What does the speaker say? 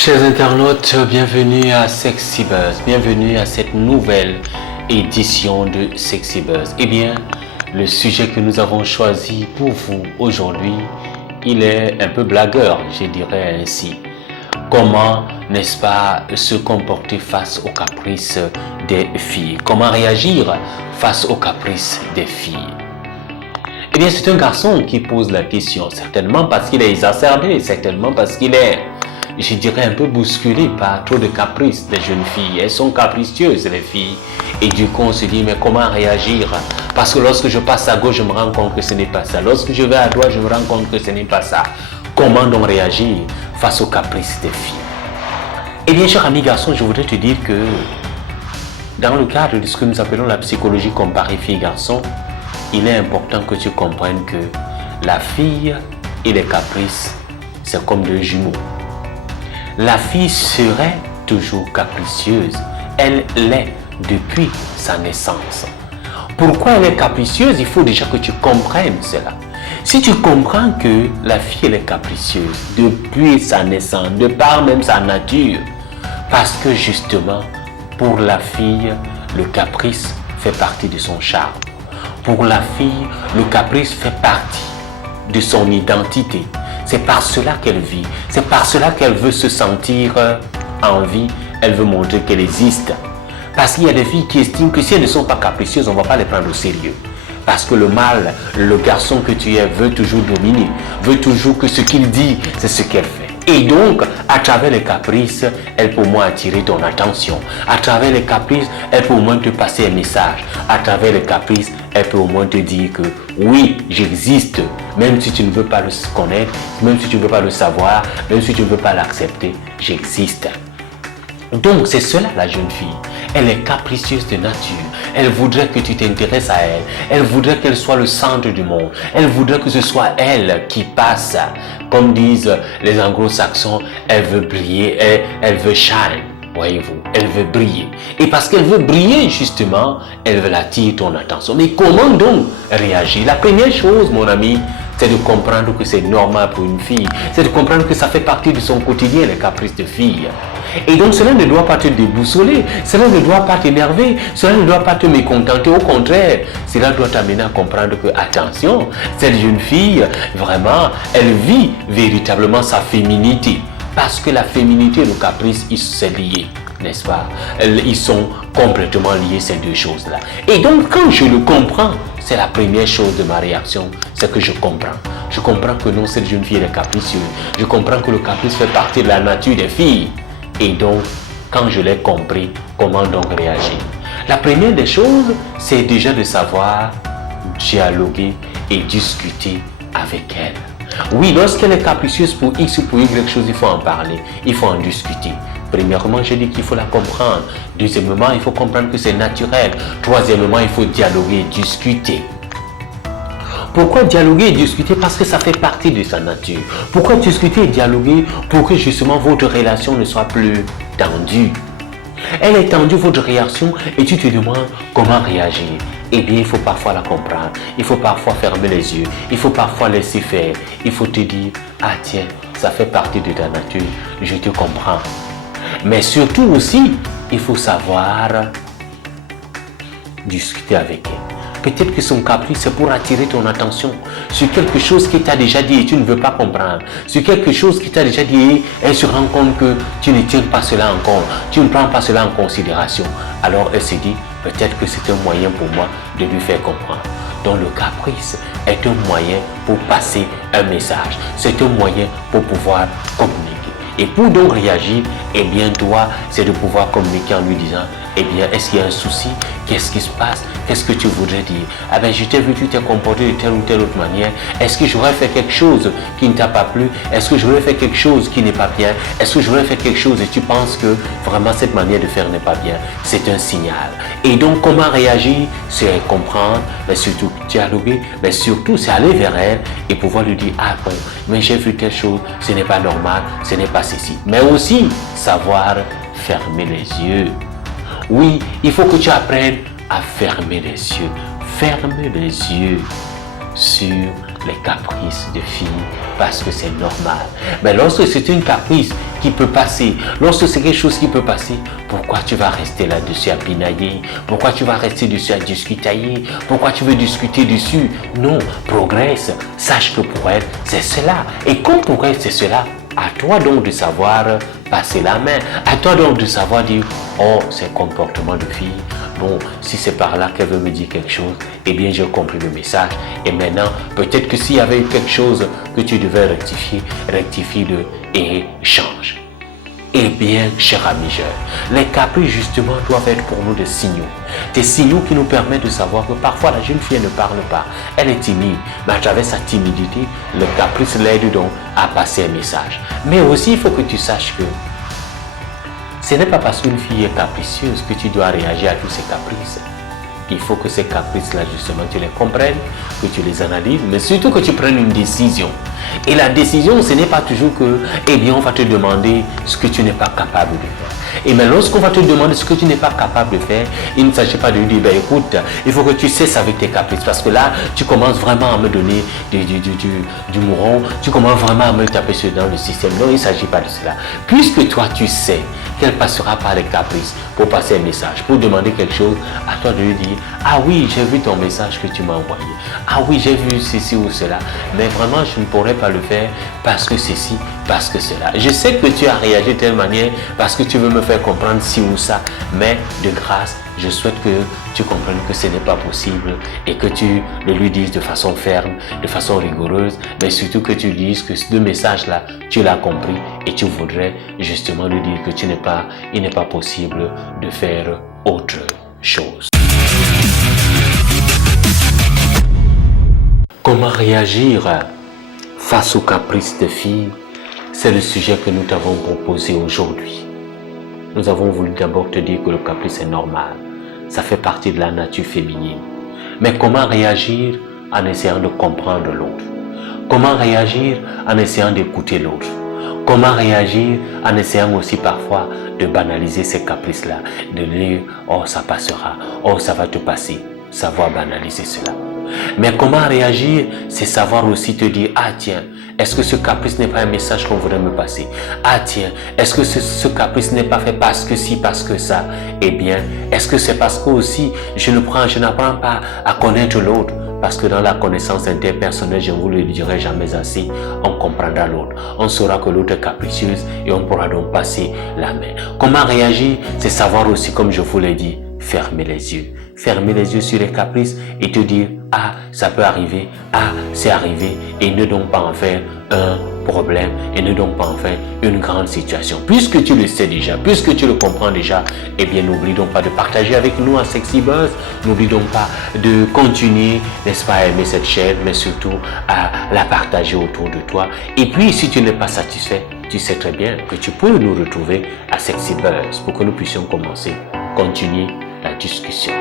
Chers internautes, bienvenue à Sexy Buzz, bienvenue à cette nouvelle édition de Sexy Buzz. Eh bien, le sujet que nous avons choisi pour vous aujourd'hui, il est un peu blagueur, je dirais ainsi. Comment, n'est-ce pas, se comporter face aux caprices des filles? Comment réagir face aux caprices des filles? Eh bien, c'est un garçon qui pose la question, certainement parce qu'il est exacerbé, certainement parce qu'il est, je dirais, un peu bousculé par trop de caprices des jeunes filles. Elles sont capricieuses, les filles. Et du coup, on se dit, mais comment réagir? Parce que lorsque je passe à gauche, je me rends compte que ce n'est pas ça. Lorsque je vais à droite, je me rends compte que ce n'est pas ça. Comment donc réagir face aux caprices des filles? Eh bien, cher ami garçon, je voudrais te dire que dans le cadre de ce que nous appelons la psychologie comparée fille-garçon, il est important que tu comprennes que la fille et les caprices, c'est comme deux jumeaux. La fille serait toujours capricieuse. Elle l'est depuis sa naissance. Pourquoi elle est capricieuse? Il faut déjà que tu comprennes cela. Si tu comprends que la fille elle est capricieuse depuis sa naissance, de par même sa nature, parce que justement, pour la fille, le caprice fait partie de son charme. Pour la fille, le caprice fait partie de son identité. C'est par cela qu'elle vit. C'est par cela qu'elle veut se sentir en vie. Elle veut montrer qu'elle existe. Parce qu'il y a des filles qui estiment que si elles ne sont pas capricieuses, on ne va pas les prendre au sérieux. Parce que le mâle, le garçon que tu es, veut toujours dominer. Veut toujours que ce qu'il dit, c'est ce qu'elle fait. Et donc, à travers les caprices, elle peut au moins attirer ton attention. À travers les caprices, elle peut au moins te passer un message. À travers les caprices, elle peut au moins te dire que oui, j'existe. Même si tu ne veux pas le connaître, même si tu ne veux pas le savoir, même si tu ne veux pas l'accepter, j'existe. Donc, c'est cela la jeune fille. Elle est capricieuse de nature. Elle voudrait que tu t'intéresses à elle. Elle voudrait qu'elle soit le centre du monde. Elle voudrait que ce soit elle qui passe. Comme disent les anglo-saxons, elle veut briller, elle veut shine. Voyez-vous, elle veut briller. Et parce qu'elle veut briller, justement, elle veut attirer ton attention. Mais comment donc réagir? La première chose, mon ami, c'est de comprendre que c'est normal pour une fille. C'est de comprendre que ça fait partie de son quotidien, les caprices de fille. Et donc cela ne doit pas te déboussoler, cela ne doit pas t'énerver, cela ne doit pas te mécontenter. Au contraire, cela doit t'amener à comprendre que, attention, cette jeune fille, vraiment, elle vit véritablement sa féminité. Parce que la féminité et le caprice, ils sont liés, n'est-ce pas? Ils sont complètement liés, ces deux choses-là. Et donc, quand je le comprends, c'est la première chose de ma réaction, c'est que je comprends. Je comprends que non, cette jeune fille est capricieuse. Je comprends que le caprice fait partie de la nature des filles. Et donc, quand je l'ai compris, comment donc réagir? La première des choses, c'est déjà de savoir dialoguer et discuter avec elle. Oui, lorsqu'elle est capricieuse pour X ou pour Y chose, il faut en parler, il faut en discuter. Premièrement, je dis qu'il faut la comprendre. Deuxièmement, il faut comprendre que c'est naturel. Troisièmement, il faut dialoguer et discuter. Pourquoi dialoguer et discuter? Parce que ça fait partie de sa nature. Pourquoi discuter et dialoguer? Pour que justement votre relation ne soit plus tendue. Elle est tendue, votre réaction, et tu te demandes comment réagir. Eh bien, il faut parfois la comprendre. Il faut parfois fermer les yeux. Il faut parfois laisser faire. Il faut te dire, ah tiens, ça fait partie de ta nature. Je te comprends. Mais surtout aussi, il faut savoir discuter avec elle. Peut-être que son caprice, c'est pour attirer ton attention sur quelque chose qu'il t'a déjà dit et tu ne veux pas comprendre. Sur quelque chose qu'il t'a déjà dit et elle se rend compte que tu ne tiens pas cela en compte. Tu ne prends pas cela en considération. Alors elle se dit, peut-être que c'est un moyen pour moi de lui faire comprendre. Donc le caprice est un moyen pour passer un message. C'est un moyen pour pouvoir communiquer. Et pour donc réagir, eh bien toi, c'est de pouvoir communiquer en lui disant, eh bien, est-ce qu'il y a un souci? Qu'est-ce qui se passe? Qu'est-ce que tu voudrais dire? Ah ben, je t'ai vu, tu t'es comporté de telle ou telle autre manière. Est-ce que j'aurais fait quelque chose qui ne t'a pas plu? Est-ce que j'aurais fait quelque chose qui n'est pas bien? Est-ce que j'aurais fait quelque chose et tu penses que vraiment cette manière de faire n'est pas bien? C'est un signal. Et donc, comment réagir? C'est comprendre, mais surtout dialoguer, mais surtout c'est aller vers elle et pouvoir lui dire, ah bon, mais j'ai vu telle chose, ce n'est pas normal, ce n'est pas ceci. Mais aussi, savoir fermer les yeux. Oui, il faut que tu apprennes à fermer les yeux. Ferme les yeux sur les caprices de filles parce que c'est normal. Mais lorsque c'est une caprice qui peut passer, lorsque c'est quelque chose qui peut passer, pourquoi tu vas rester là-dessus à pinailler? Pourquoi tu vas rester dessus à discutailler? Pourquoi tu veux discuter dessus? Non, progresse. Sache que pour elle, c'est cela. Et comme pour elle, c'est cela, à toi donc de savoir passer la main. À toi donc de savoir dire, oh, c'est comportement de fille. Bon, si c'est par là qu'elle veut me dire quelque chose, eh bien, j'ai compris le message. Et maintenant, peut-être que s'il y avait eu quelque chose que tu devais rectifier, rectifie-le et change. Eh bien, cher ami jeune, les caprices justement doivent être pour nous des signaux. Des signaux qui nous permettent de savoir que parfois la jeune fille ne parle pas. Elle est timide, mais à travers sa timidité, le caprice l'aide donc à passer un message. Mais aussi, il faut que tu saches que ce n'est pas parce qu'une fille est capricieuse que tu dois réagir à tous ses caprices. Il faut que ces caprices-là, justement, tu les comprennes, que tu les analyses, mais surtout que tu prennes une décision. Et la décision, ce n'est pas toujours que, eh bien, on va te demander ce que tu n'es pas capable de faire. Et mais lorsqu'on va te demander ce que tu n'es pas capable de faire, il ne s'agit pas de lui dire, ben écoute, il faut que tu cesses avec tes caprices, parce que là, tu commences vraiment à me donner du mouron, tu commences vraiment à me taper dans le système. Non, il ne s'agit pas de cela. Puisque toi, tu sais qu'elle passera par les caprices pour passer un message, pour demander quelque chose, à toi de lui dire, ah oui, j'ai vu ton message que tu m'as envoyé. Ah oui, j'ai vu ceci ou cela. Mais vraiment, je ne pourrais pas le faire parce que ceci, parce que cela. Je sais que tu as réagi de telle manière parce que tu veux me faire comprendre ci ou ça. Mais de grâce, je souhaite que tu comprennes que ce n'est pas possible et que tu le lui dises de façon ferme, de façon rigoureuse, mais surtout que tu dises que ce message-là, tu l'as compris et tu voudrais justement lui dire que il n'est pas possible de faire autre chose. Comment réagir face aux caprices des filles? C'est le sujet que nous t'avons proposé aujourd'hui. Nous avons voulu d'abord te dire que le caprice est normal. Ça fait partie de la nature féminine. Mais comment réagir en essayant de comprendre l'autre? Comment réagir en essayant d'écouter l'autre? Comment réagir en essayant aussi parfois de banaliser ces caprices-là, de dire « oh ça passera, oh ça va te passer », savoir banaliser cela. Mais comment réagir, c'est savoir aussi te dire « ah tiens, est-ce que ce caprice n'est pas un message qu'on voudrait me passer? Ah tiens, est-ce que ce caprice n'est pas fait parce que si, parce que ça? Eh bien, est-ce que c'est parce que aussi je n'apprends pas à connaître l'autre? Parce que dans la connaissance interpersonnelle, je ne vous le dirai jamais assez, on comprendra l'autre. On saura que l'autre est capricieuse et on pourra donc passer la main. Comment réagir? C'est savoir aussi, comme je vous l'ai dit, fermer les yeux. Fermer les yeux sur les caprices et te dire, ah, ça peut arriver, ah, c'est arrivé, et ne donc pas en faire un problème, et ne donc pas en faire une grande situation. Puisque tu le sais déjà, puisque tu le comprends déjà, eh bien, n'oublie donc pas de partager avec nous à Sexy Buzz, n'oublie donc pas de continuer, n'est-ce pas, à aimer cette chaîne, mais surtout à la partager autour de toi. Et puis, si tu n'es pas satisfait, tu sais très bien que tu peux nous retrouver à Sexy Buzz pour que nous puissions continuer la discussion.